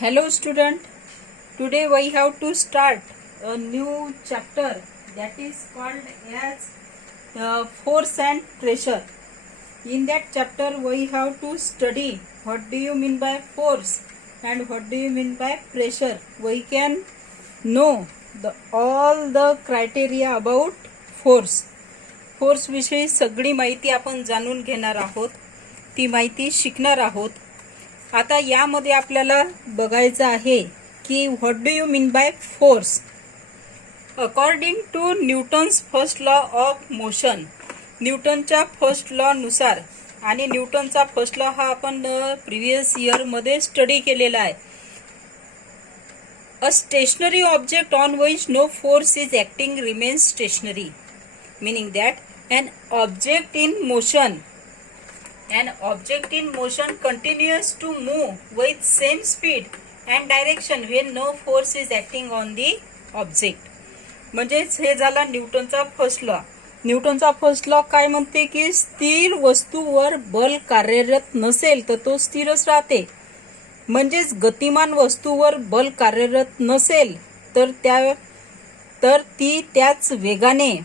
Hello student, today we have to start a new chapter that is called as force and pressure. In that chapter we have to study what do you mean by force and what do you mean by pressure. We can know all the criteria about force. Force विषयी सगळी माहिती आपण जाणून घेणार आहोत, ती माहिती शिकणार आहोत. आता यामध्ये आपल्याला बघायचं आहे की what do you mean by force. According to Newton's first law of motion, न्यूटनच्या फर्स्ट लॉ नुसार, आणि न्यूटनचा फर्स्ट लॉ हा आपण प्रिव्हियस इयर मध्ये स्टडी केलेला आहे. A stationary object on which no force is acting remains stationary, meaning that an object in motion continues to move with same speed and direction when no force is acting on the object. म्हणजेच हे झाला न्यूटनचा first law. न्यूटनचा first law काय म्हणते की स्थिर वस्तूवर बल कार्यरत नसेल तर तो स्थिरच राहते. म्हणजेच गतिमान वस्तूवर बल कार्यरत नसेल तर ती त्याच वेगाने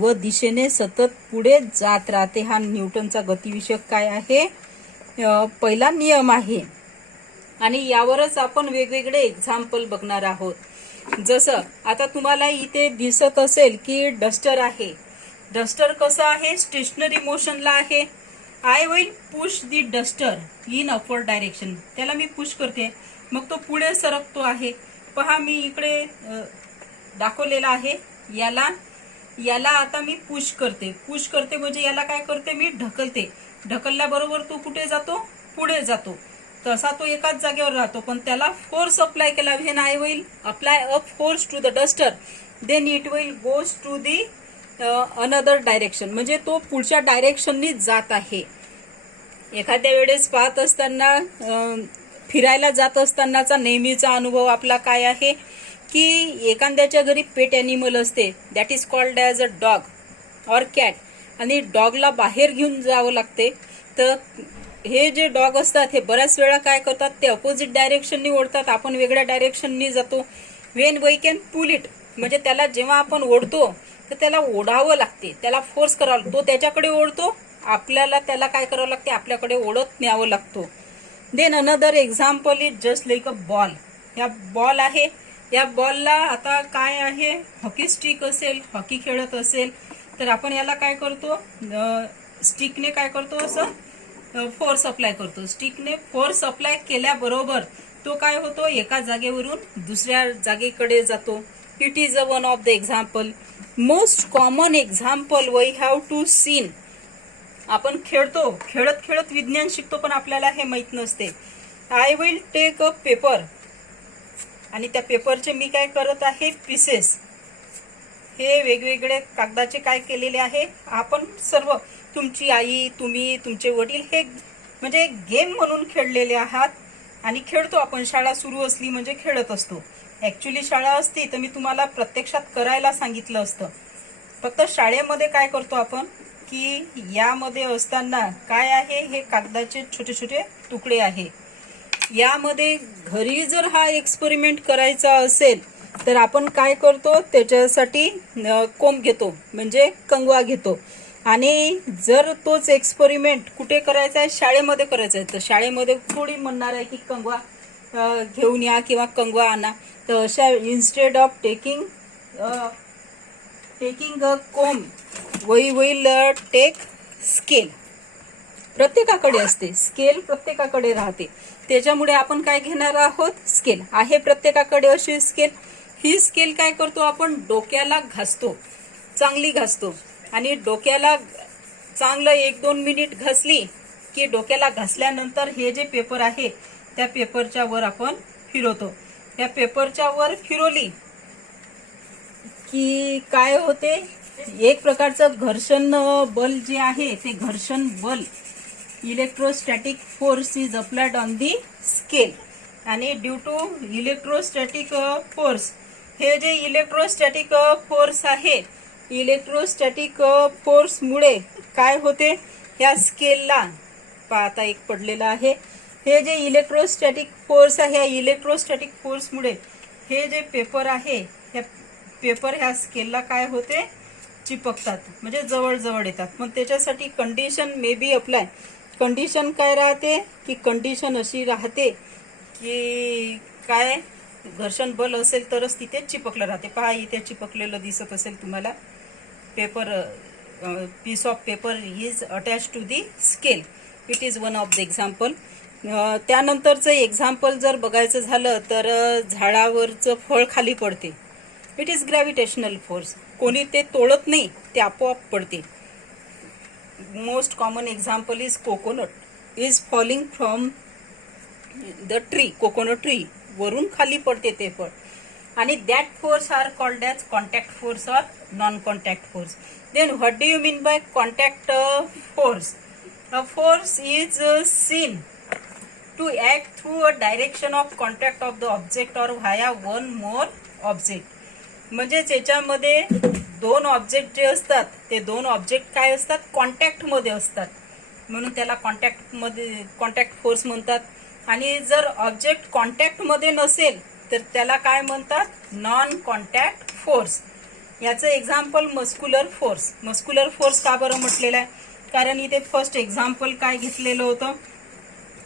व दिशेने सतत पुढे जात राहते. हा न्यूटनचा गतिविषयक काय आहे, पहिला नियम आहे. आणि यावरच आपण वेगवेगळे एक्झाम्पल बघणार आहोत. जसं आता तुम्हाला इथे दिसत असेल की डस्टर आहे. डस्टर कसं आहे, स्टेशनरी मोशनला आहे. I will push the duster in upward direction. त्याला मी पुश करते, मग तो पुढे सरकतो आहे. पहा मी इकडे दाखवलेला आहे. याला आता मी पुश करते म्हणजे याला काय करते, मी ढकलते. ढकलल्याबरोबर तो कुठे जातो, पुढे जातो. तसा तो एकाच जागेवर राहतो, पण त्याला फोर्स अप्लाय केला. When I will apply a force to the duster then it will goes to the another direction. म्हणजे तो पुढच्या डायरेक्शननी जात आहे. एखाद्या वेळेस पाहत असताना, फिरायला जात असतानाचा नेहमीचा अनुभव आपला काय आहे की एखाद्याच्या घरी पेट ॲनिमल असते, that is called as a dog or cat, आणि डॉगला बाहेर घेऊन जावं लागते. तर हे जे डॉग असतात हे बऱ्याच वेळा काय करतात, ते अपोजिट डायरेक्शननी ओढतात, आपण वेगळ्या डायरेक्शननी जातो. When we can pull it, म्हणजे त्याला जेव्हा आपण ओढतो तर त्याला ओढावं लागते, त्याला फोर्स करावं लागतो. तो त्याच्याकडे ओढतो, आपल्याला त्याला काय करावं लागते, आपल्याकडे ओढत न्यावं लागतो. Then another example is just like a ball. या बॉल आहे, या बॉलला आता काय आहे, हॉकी स्टिक असेल, हॉकी खेळत असेल तर आपण याला काय करतो, स्टिकने काय करतो, असं फोर्स अप्लाय करतो. स्टिकने फोर्स अप्लाय केल्याबरोबर तो काय होतो, एका जागेवरून दुसऱ्या जागेकडे जातो. It is a one of the example. Most common example we have to seen. आपण खेळत खेळत विज्ञान शिकतो, पण आपल्याला हे माहित नसते. I will take a paper, आणि त्या पेपरचे मी काय करत आहे, पीसेस. हे वेगवेगळे कागदाचे काय केलेले आहे, आपण सर्व, तुमची आई, तुम्ही, तुमचे वडील, हे म्हणजे गेम म्हणून खेळलेले आहात. आणि खेळतो आपण, शाळा सुरू असली म्हणजे खेळत असतो. ऍक्च्युली शाळा असती तर मी तुम्हाला प्रत्यक्षात करायला सांगितलं असतं. फक्त शाळेमध्ये काय करतो आपण की यामध्ये असताना काय आहे, हे कागदाचे छोटे छोटे तुकडे आहे. यामध्ये घरी जर हा एक्सपेरिमेंट करायचा असेल तर आपण काय करतो, त्याच्यासाठी कोंब घेतो, म्हणजे कंगवा घेतो. आणि जर तोच एक्सपेरिमेंट कुठे करायचा आहे, शाळेमध्ये करायचा आहे, तर शाळेमध्ये थोडी म्हणणार आहे की कंगवा घेऊन या किंवा कंगवा आणा. तर अशा इन्स्टेड ऑफ टेकिंग अ कोंब वी विल टेक स्केल. प्रत्येकाकडे असते स्केल, प्रत्येकाकडे राहते. त्याच्यामुळे आपण काय घेणार आहोत, स्केल आहे प्रत्येकाकडे अशी स्केल. ही स्केल काय करतो, आपण डोक्याला घासतो, चांगली घासतो. आणि डोक्याला चांगलं 1-2 मिनिट घासली की डोक्याला घासल्यानंतर हे जे पेपर आहे त्या पेपरच्या वर आपण फिरवतो. या पेपरच्या वर फिरवली की काय होते, एक प्रकारचं घर्षण बल जे आहे ते घर्षण बल, electrostatic force is applied on the scale. आणि ड्यू टू इलेक्ट्रोस्टॅटिक फोर्स, हे जे इलेक्ट्रोस्टॅटिक फोर्स आहे, इलेक्ट्रोस्टॅटिक फोर्समुळे काय होते, या स्केलला, आता एक पडलेला आहे, हे जे इलेक्ट्रोस्टॅटिक फोर्स आहे, या इलेक्ट्रोस्टॅटिक फोर्समुळे हे जे पेपर आहे, ह्या पेपर ह्या स्केलला काय होते, चिपकतात, म्हणजे जवळ येतात. मग त्याच्यासाठी condition may be apply. Condition काय राहते की कंडिशन अशी राहते की काय, घर्षण बल असेल तरच तिथे चिपकलं राहते. पहा इथे चिपकलेलं दिसत असेल तुम्हाला. Paper piece of paper is attach to the scale. It is one of the example. त्यानंतरचं एक्झाम्पल जर बघायचं झालं तर झाडावरचं फळ खाली पडते. It is gravitational force. कोणी ते तोडत नाही, ते आपोआप पडते. Most common example is coconut is falling from the tree. Coconut tree वरून खाली पडते ते फळ. आणि that force are called as contact force or non contact force. Then what do you mean bye contact force? A force is seen to act through a direction of contact of the object or via one more object. म्हणजे याच्यामध्ये दोन object जे असतात ते दोन object काय असतात, contact मध्ये असतात, म्हणून त्याला कॉन्टॅक्ट फोर्स म्हणतात. आणि जर ऑब्जेक्ट कॉन्टॅक्ट मध्ये नसेल तर त्याला काय म्हणतात, नॉन कॉन्टॅक्ट फोर्स. याचं example muscular force. Muscular force का बरं म्हटलेलं आहे, कारण इथे फर्स्ट एक्झाम्पल काय घेतलेलं होतं,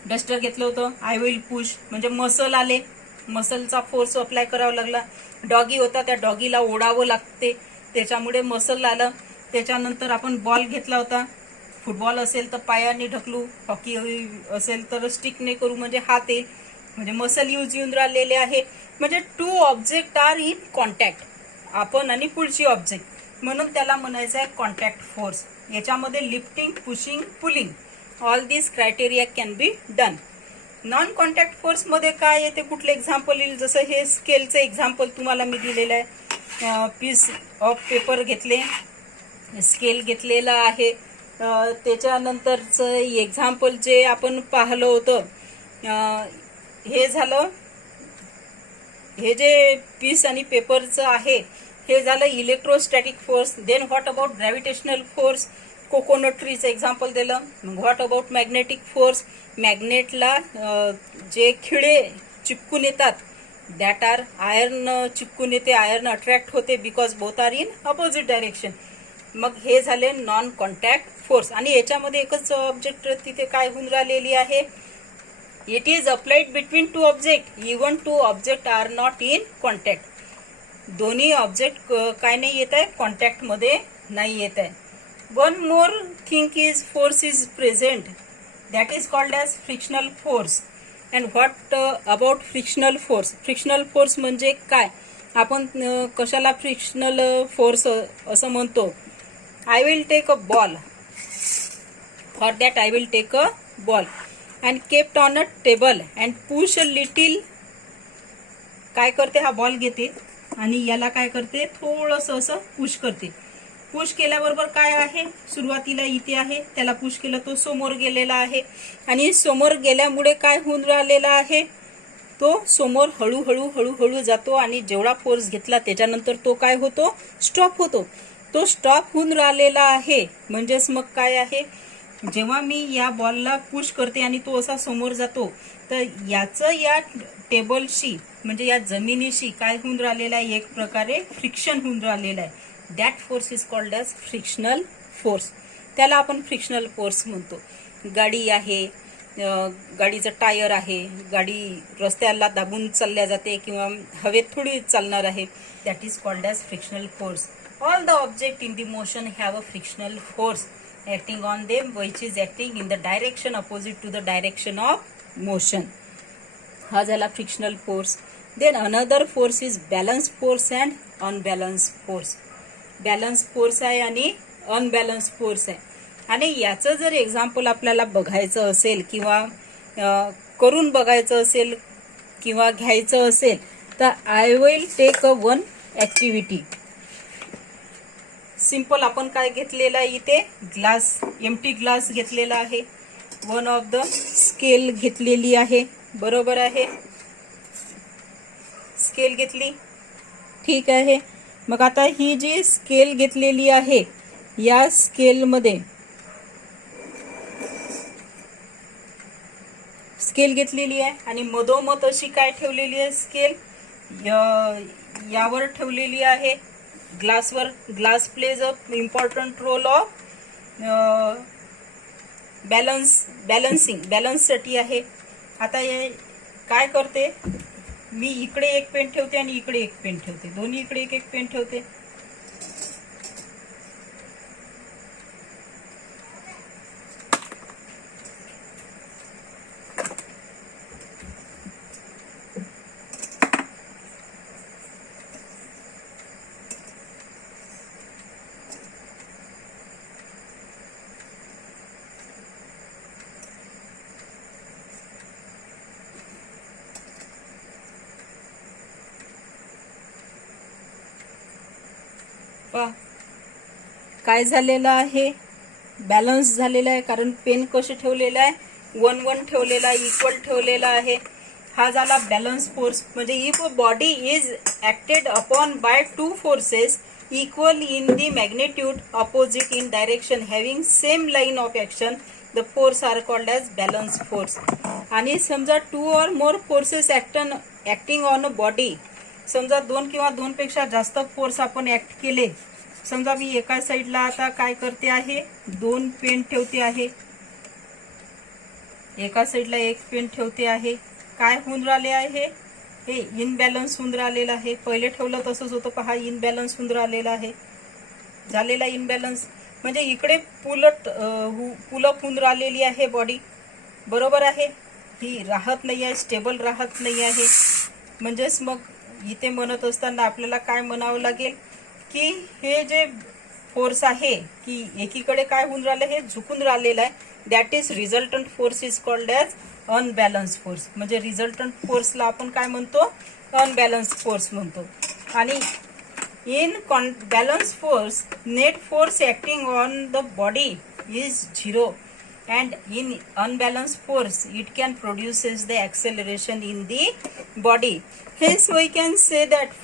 डस्टर घेतलं होतं. आय विल पुश म्हणजे मसल आले, मसलचा फोर्स अप्लाय करावा लागला. डॉगी होता, त्या डॉगीला ओढावं लागते, त्याच्यामुळे मसल आलं. त्याच्यानंतर आपण बॉल घेतला होता. फुटबॉल असेल तर पायाने ढकलू, हॉकी असेल तर स्टिकने करू म्हणजे हात येईल, म्हणजे मसल यूज येऊन राहिलेले आहे. म्हणजे two object are in contact, आपण आणि पुढची ऑब्जेक्ट, म्हणून त्याला म्हणायचं आहे कॉन्टॅक्ट फोर्स. याच्यामध्ये lifting, pushing, pulling all this criteria can be done. Non contact force मध्ये काय येते, कुठले एक्झाम्पल येईल, जसं हे स्केलचं एक्झाम्पल तुम्हाला मी दिलेलं आहे. पीस ऑफ पेपर घेतले, स्केल घेतलेला आहे. त्याच्यानंतरचं एक्झाम्पल जे आपण पाहिलं होतं, हे झालं, हे जे पीस आणि पेपरचं आहे हे झालं electrostatic force. Then what about gravitational force, coconut ट्रीचं एक्झाम्पल दिलं. मग व्हॉट अबाउट मॅग्नेटिक फोर्स, मॅग्नेटला जे खिळे चिपकून येतात, दॅट आर आयर्न चिपकून येते, आयर्न अट्रॅक्ट होते because both are in opposite direction. मग हे झाले नॉन कॉन्टॅक्ट फोर्स. आणि याच्यामध्ये एकच ऑब्जेक्ट तिथे काय होऊन राहिलेली आहे, it is applied between two object, even two object are not in contact. दोन्ही ऑब्जेक्ट काय नाही येत आहे, कॉन्टॅक्ट मध्ये नाही येत आहे. One more thing is force is present, that is called as frictional force. And what about frictional force? Frictional force म्हणजे काय, आपण कशाला फ्रिक्शनल फोर्स असं म्हणतो. I will take a ball, for that I will take a ball and kept on a table and push a little. काय करते, हा ball घेते आणि याला काय करते, थोडंसं असं पुश करते. पुश केल्याबरोबर काय आहे, सुरुवातीला इथे आहे, त्याला पुश केलं, तो समोर गेलेला आहे. आणि समोर गेल्यामुळे काय होऊन राहिलेला आहे, तो समोर हळूहळू हळूहळू जातो. आणि जेवढा फोर्स घेतला त्याच्यानंतर तो काय होतो, स्टॉप होतो. तो स्टॉप होऊन राहिलेला आहे. म्हणजेच मग काय आहे, जेव्हा मी या बॉलला पुश करते आणि तो असा समोर जातो, तर याचं या टेबलशी म्हणजे या जमिनीशी काय होऊन राहिलेलं आहे, एक प्रकारे फ्रिक्शन होऊन राहिलेलं आहे. That force is called as frictional force. त्याला आपण फ्रिक्शनल फोर्स म्हणतो. गाडी आहे, गाडीचं टायर आहे, गाडी रस्त्याला दाबून चालल्या जाते किंवा हवेत थोडी चालणार आहे, that is called as frictional force. All the object in the motion have a frictional force acting on them which is acting in the direction opposite to the direction of motion. हा झाला frictional force. Then another force is balance force and unbalance force. Balance force आहे आणि unbalance force आहे. आणि याचं जर example आपल्याला बघायचं असेल किंवा करून बघायचं असेल किंवा घ्यायचं असेल तर I will take a one activity. Simple आपण काय घेतलेलं आहे, इथे ग्लास, एम्प्टी ग्लास घेतलेला आहे. वन ऑफ द स्केल घेतलेली आहे, बरोबर आहे, स्केल घेतली, ठीक आहे. मग आता ही जी स्केल घेतलेली आहे, या स्केलमध्ये स्केल घेतलेली आहे आणि मधोमध अशी काय ठेवलेली आहे स्केल यावर ठेवलेली आहे ग्लासवर. Glass plays a important role of बॅलन्ससाठी आहे. आता हे काय करते मी इकडे एक पेन ठेवते आणि इकडे एक पेन ठेवते, दोन्ही इकडे एक एक पेन ठेवते. काय झालेलं आहे बॅलन्स झालेला आहे, कारण पेन कसे ठेवलेला आहे 1 1 ठेवलेला आहे, इक्वल ठेवलेला आहे. हा झाला बॅलन्स फोर्स. म्हणजे if a body is acted upon by two forces equal in the magnitude opposite in direction having same line of action the force are called as balance force. आणि समजा 2 or more forces acting on a body, समजा 2 किंवा 2 पेक्षा जास्त force आपण act केले. समजा मी एका साईडला आता काय करते आहे 2 पेन ठेवते आहे, एका साईडला 1 पेन ठेवते आहे. काय होऊन राहिले आहे हे इनबॅलन्स होऊन राहिलेलं आहे. पहिले ठेवलं तसंच होतं पहा, इनबॅलन्स होऊन राहिलेला आहे, झालेला इनबॅलन्स. म्हणजे इकडे पुलअप होऊन राहिलेली आहे बॉडी, बरोबर आहे. ही राहत नाही आहे, स्टेबल राहत नाही आहे. म्हणजेच मग इथे म्हणत असताना आपल्याला काय म्हणावं लागेल की हे जे फोर्स आहे की एकीकडे काय होऊन राहिलं हे झुकून राहिलेलं आहे, that is resultant force is called as unbalance force. म्हणजे रिझल्टंट फोर्सला आपण काय म्हणतो अनबॅलन्स फोर्स म्हणतो. आणि in balance force net force acting on the body is 0 and in unbalanced force it can produces the acceleration in the body. Hence we can say that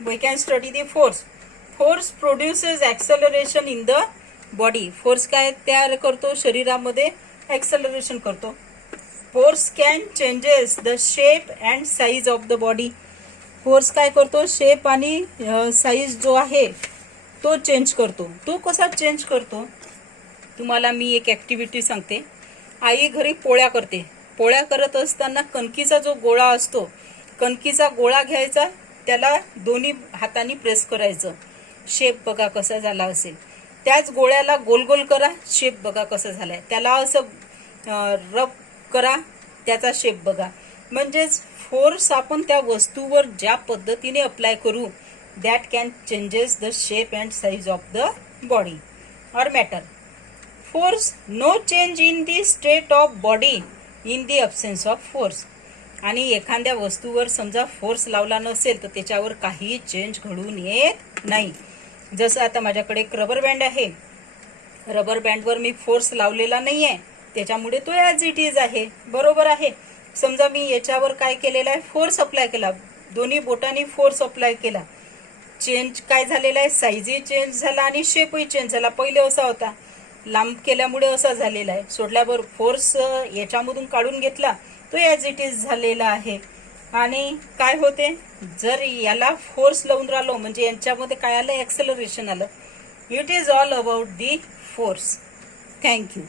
we can study the force produces acceleration in the body. force काय तयार करतो शरीरामध्ये acceleration करतो. force can changes the shape and size of the body. force काय करतो shape आणि size जो आहे तो चेंज करतो. तो कसा चेंज करतो तुम्हाला मी एक ऍक्टिव्हिटी सांगते. आई घरी पोळ्या करते. पोळ्या करत असताना कणकीचा जो गोळा असतो, कणकीचा गोळा घ्यायचा, त्याला दोन्ही हातांनी प्रेस करायचं. शेप बघा कसा झाला असेल. त्याच गोळ्याला गोल गोल करा, शेप बघा कसा झालाय. त्याला असं रब करा, त्याचा शेप बघा. म्हणजेच फोर्स आपण त्या वस्तूवर ज्या पद्धतीने अप्लाय करू that can changes the shape and size of the body or matter. Force no change in the state of body in the absence of force. आणि एखाद्या वस्तूवर समजा फोर्स लावला नसेल तर त्याच्यावर काही चेंज घडून येत नाही. जसं आता माझ्याकडे एक रबर बँड आहे, रबर बँडवर मी फोर्स लावलेला नाही आहे, त्याच्यामुळे तो ॲज इट इज आहे, बरोबर आहे. समजा मी याच्यावर काय केलेलं आहे फोर्स अप्लाय केला, दोन्ही बोटांनी फोर्स अप्लाय केला, चेंज काय झालेला आहे साईजही चेंज झाला आणि शेपही चेंज झाला. पहिले असा होता, लांब केल्यामुळे असा झालेला आहे, सोडल्यावर फोर्स याच्यामधून काढून घेतला तो ॲज इट इज झालेला आहे. आणि काय होते जर याला फोर्स लावून राहिलो म्हणजे यांच्यामध्ये काय आलं ॲक्सेलरेशन आलं. It is all about the force. Thank you.